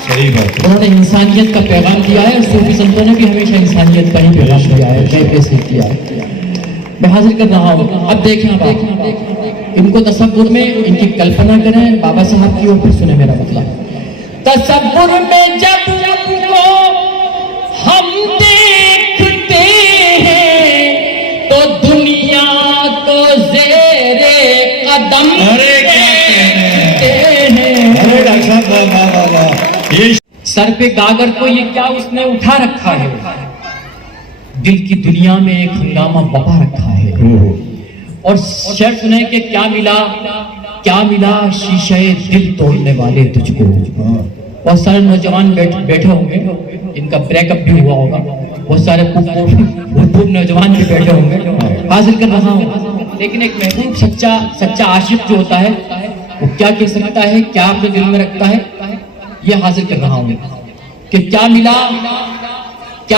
सही बात है। उन्होंने इंसानियत का पैगाम दिया है, सूफी संतों ने भी हमेशा इंसानियत का ही पैगाम दिया है, जय पेश किया है। मैं हाजिर कर रहा हूँ, अब देखें आप इनको तसव्वुर में इनकी कल्पना करें बाबा साहब की, और फिर सुने मेरा मतलब। तसव्वुर में जब उनको हम देखते हैं तो दुनिया को ज़ेरे कदम देखते हैं। अरे डॉक्टर साहब, वाह वाह वाह, ये सर पे गागर को ये क्या उसने उठा रखा है, दिल की दुनिया में एक हंगामा बपा रखा है। और शेर सुने कि क्या मिला शीशे दिल तोड़ने वाले तुझको। बहुत सारे नौजवान बैठे होंगे, इनका ब्रेकअप भी हुआ होगा, बहुत सारे भूतपूर्व नौजवान भी बैठे होंगे। हाजिर कर रहा हूँ, लेकिन एक महबूब सच्चा आशिक जो होता है वो क्या कह सकता है, क्या अपने दिल में रखता है, ये हाजिर कर रहा हूँ कि क्या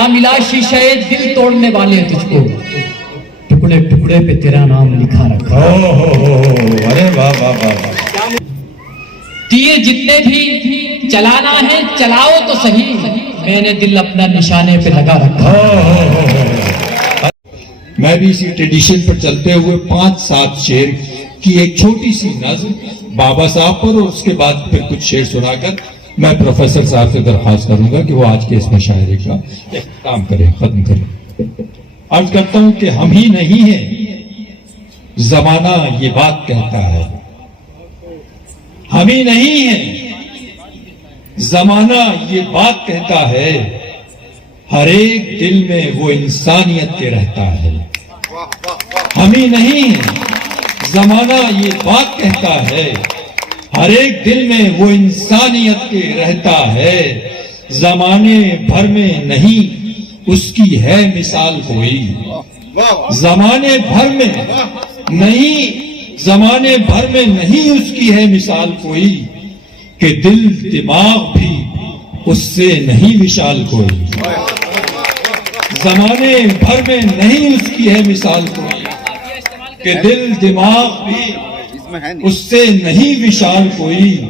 मिला शीशे दिल तोड़ने वाले तुझको, टुकड़े टुकड़े पे तेरा नाम लिखा रखा। अरे वाह वाह वाह। तीर जितने भी चलाना है चलाओ तो सही, मैंने दिल अपना निशाने पे लगा रखा। मैं भी इसी ट्रेडिशन पर चलते हुए 5-7 शेर की एक छोटी सी नज़्म बाबा साहब पर, और उसके बाद फिर कुछ शेर सुनाकर मैं प्रोफेसर साहब से दरख्वास्त करूंगा कि वो आज के इसमें शायरी का काम करें, खत्म करें। अर्ज करता हूं कि हम ही नहीं है, जमाना ये बात कहता है। हम ही नहीं है, जमाना ये बात कहता है। हर एक दिल में वो इंसानियत के रहता है। हम ही नहीं है, जमाना ये बात कहता है। हर एक दिल में वो इंसानियत के रहता है। जमाने भर में नहीं उसकी है मिसाल कोई, जमाने भर में नहीं जमाने भर में नहीं उसकी है मिसाल कोई, कि दिल दिमाग भी उससे नहीं विशाल कोई। जमाने भर में नहीं उसकी है मिसाल कोई, कि दिल दिमाग भी इसमें है नहीं। उससे नहीं विशाल कोई।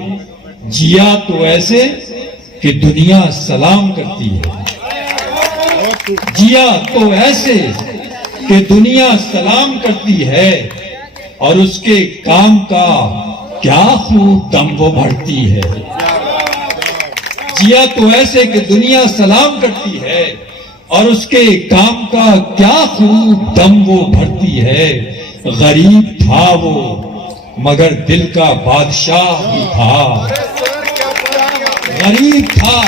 जिया तो ऐसे कि दुनिया सलाम करती है, जिया तो ऐसे कि दुनिया सलाम करती है, और उसके काम का क्या खूब दम वो भरती है। जिया तो ऐसे कि दुनिया सलाम करती है, और उसके काम का क्या खूब दम वो भरती है। गरीब था वो मगर दिल का बादशाह भी था, गरीब था।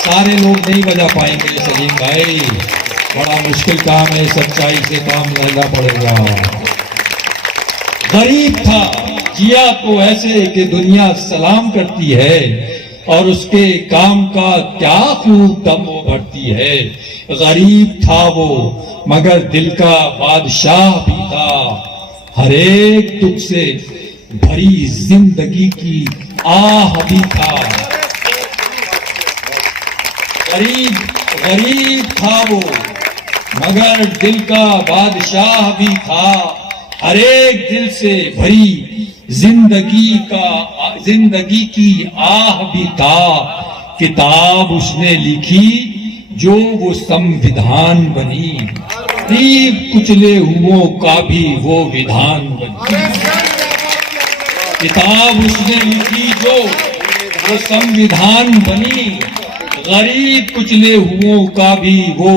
सारे लोग नहीं बजा पाएंगे सलीम भाई, बड़ा मुश्किल काम है, सच्चाई से काम लेना पड़ेगा। गरीब था, जिया तो ऐसे कि दुनिया सलाम करती है, और उसके काम का क्या खूब दम वो भरती है। गरीब था वो मगर दिल का बादशाह भी था, हर एक दुख से भरी जिंदगी की आह भी था। गरीब था वो मगर दिल का बादशाह भी था, हर एक दिल से भरी जिंदगी की आह भी था। किताब उसने लिखी जो वो संविधान बनी, गरीब कुचले हुओं का भी वो विधान बनी। किताब उसने लिखी जो वो संविधान बनी, गरीब कुचले हुओं का भी वो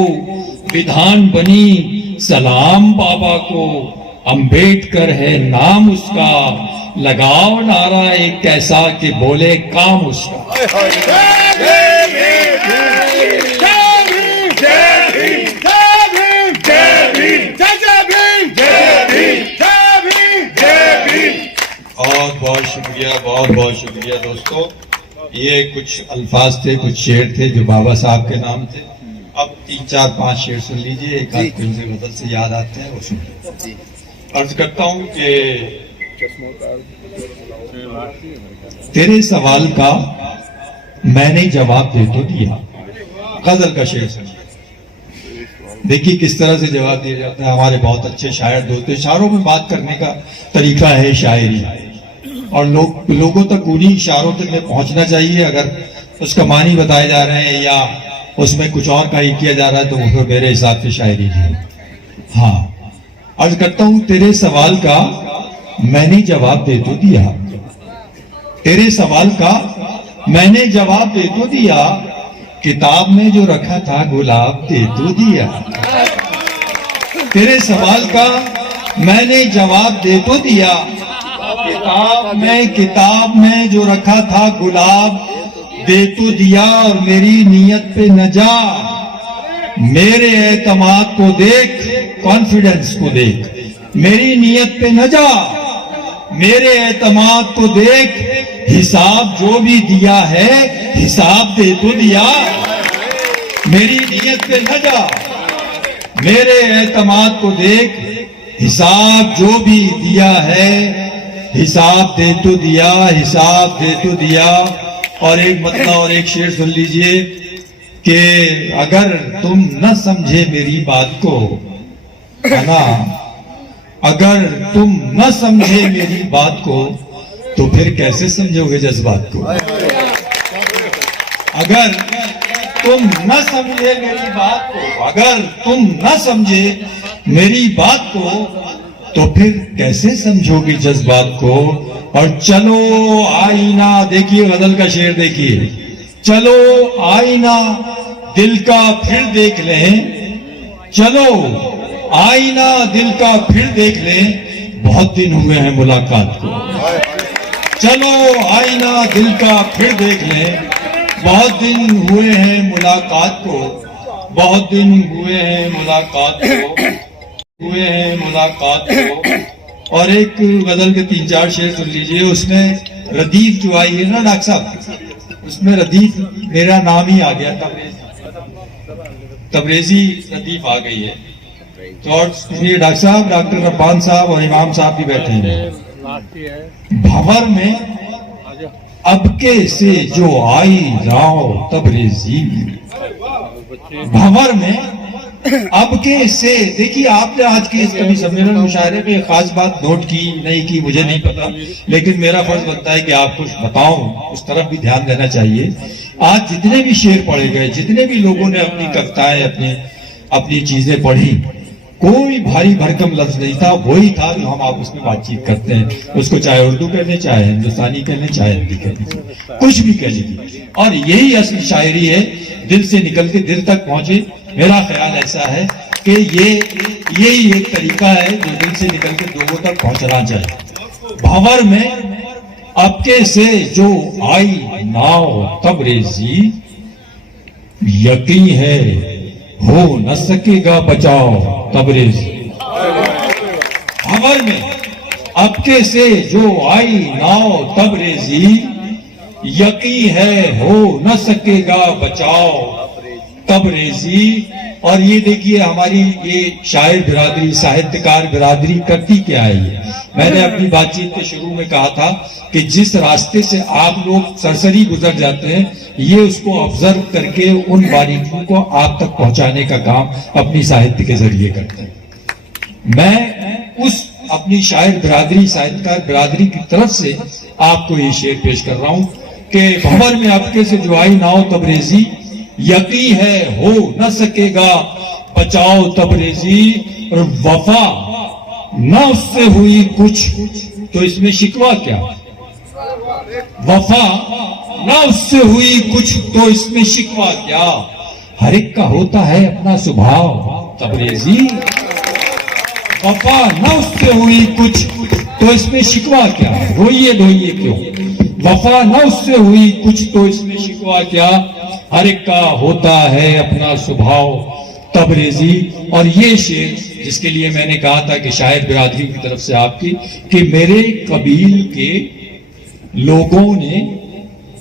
विधान बनी। सलाम बाबा को, अंबेडकर है नाम उसका, लगाओ नारा एक ऐसा कि बोले काम उसका। बहुत बहुत शुक्रिया दोस्तों। ये कुछ अल्फाज थे, कुछ शेर थे जो बाबा साहब के नाम थे। अब 3, 4, 5 शेर सुन लीजिए, एक आध फिल्म से बदल से याद आते हैं वो सुनिए। अर्ज करता हूं कि तेरे सवाल का मैंने जवाब दे तो दिया। गजल का शेर सुनिए, देखिए किस तरह से जवाब दिया जाता है। हमारे बहुत अच्छे शायर दोस्त, इशारों में बात करने का तरीका है शायरी, और लोगों तक उन्हीं इशारों तक में पहुंचना चाहिए। अगर उसका मानी बताए जा रहे हैं या उसमें कुछ और का ही किया जा रहा है तो वो मेरे हिसाब से शायरी नहीं। हाँ, अर्ज करता हूं तेरे सवाल का मैंने जवाब दे तो दिया, तेरे सवाल का मैंने जवाब दे तो दिया, किताब में जो रखा था गुलाब दे तो दिया। तेरे सवाल का मैंने जवाब दे तो दिया, किताब में जो रखा था गुलाब दे तो दिया। और मेरी नीयत पे न जा, मेरे एतमाद को देख, कॉन्फिडेंस को देख। मेरी नीयत पे न जा, मेरे एतमाद को देख, हिसाब जो भी दिया है हिसाब दे तो दिया। मेरी नीयत पे न जा, मेरे एतमाद को देख, हिसाब जो भी दिया है हिसाब दे तो दिया, हिसाब दे तो दिया। और एक मतलब और एक शेर सुन लीजिए कि अगर तुम न समझे मेरी बात को, है ना, अगर तुम न समझे मेरी बात को तो फिर कैसे समझोगे जज्बात को। अगर तुम न समझे मेरी बात को, अगर तुम न समझे मेरी बात को तो फिर कैसे समझोगे जज्बात को। और चलो आईना, देखिए गजल का शेर देखिए, चलो आईना दिल का फिर देख लें, चलो आईना दिल का फिर देख लें, बहुत दिन हुए हैं मुलाकात को। चलो आईना दिल का फिर देख लें, बहुत दिन हुए हैं मुलाकात को, बहुत दिन हुए हैं मुलाकात को, हुए हैं मुलाकात को। और एक गजल के 3-4 शेर सुन लीजिए, उसमें रदीफ जो आई है ना डॉक्टर साहब, उसमें रदीफ मेरा नाम ही आ गया, तबरेजी रदीफ आ गई है। तो और सुनिए डॉक्टर साहब, डॉक्टर रब्बान साहब और इमाम साहब भी बैठे हैं। भंवर में अबके से जो आई राव तबरेजी, भंवर में अबके से। देखिए आपने आज के इस कवि सम्मेलन मुशायरे में खास बात नोट की नहीं की मुझे नहीं पता, लेकिन मेरा फर्ज बनता है कि आपको बताऊं, उस तरफ भी ध्यान देना चाहिए। आज जितने भी शेर पढ़े गए, जितने भी लोगों ने अपनी कविताएं अपनी चीजें पढ़ी, कोई भारी भरकम लफ्ज नहीं था, वही था जो हम आपस में बातचीत करते हैं। उसको चाहे उर्दू कह लें, चाहे हिंदुस्तानी कह लें, चाहे हिंदी कह लें, कुछ भी कह लीजिए। और यही असली शायरी है, दिल से निकल के दिल तक पहुंचे। मेरा ख्याल ऐसा है कि यही एक तरीका है जो दिल से निकल के लोगों तक पहुंचना चाहिए। भंवर में अबके से जो आई नाव तबरेजी, यकीन है हो न सकेगा बचाओ तबरेजी। भंवर में अबके से जो आई नाव तबरेजी, यकीन है हो न सकेगा बचाओ तबरेजी। और ये देखिए हमारी ये शायर बिरादरी, साहित्यकार बिरादरी करती क्या है। ये मैंने अपनी बातचीत के शुरू में कहा था कि जिस रास्ते से आप लोग सरसरी गुजर जाते हैं, ये उसको ऑब्जर्व करके उन बारीकियों को आप तक पहुंचाने का काम अपनी साहित्य के जरिए करते हैं। मैं उस अपनी शायर बिरादरी, साहित्यकार बिरादरी की तरफ से आपको ये शेर पेश कर रहा हूं कि भंवर में आपके से जो आई नाव तबरेजी, यकीन है हो न सकेगा बचाओ तबरेजी। और वफा न उससे हुई कुछ तो इसमें शिकवा क्या, वफा न उससे हुई कुछ तो इसमें शिकवा क्या। हर एक का होता है अपना स्वभाव तबरेजी, वफा न उससे हुई कुछ तो इसमें शिकवा क्या। रोइए धोइए क्यों, वफा न उससे हुई कुछ तो इसमें शिकवा क्या। हर एक का होता है अपना स्वभाव तबरेजी। और ये शेर जिसके लिए मैंने कहा था कि शायर बिरादरी की तरफ से आपकी, कि मेरे कबील के लोगों ने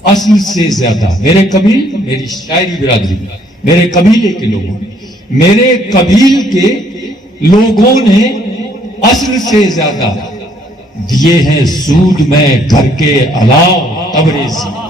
असल से ज्यादा, मेरे कबील मेरी शायरी बिरादरी, मेरे कबीले के लोगों ने, मेरे कबील के लोगों ने असल से ज्यादा दिए हैं सूद में घर के अलाव तबरेजी।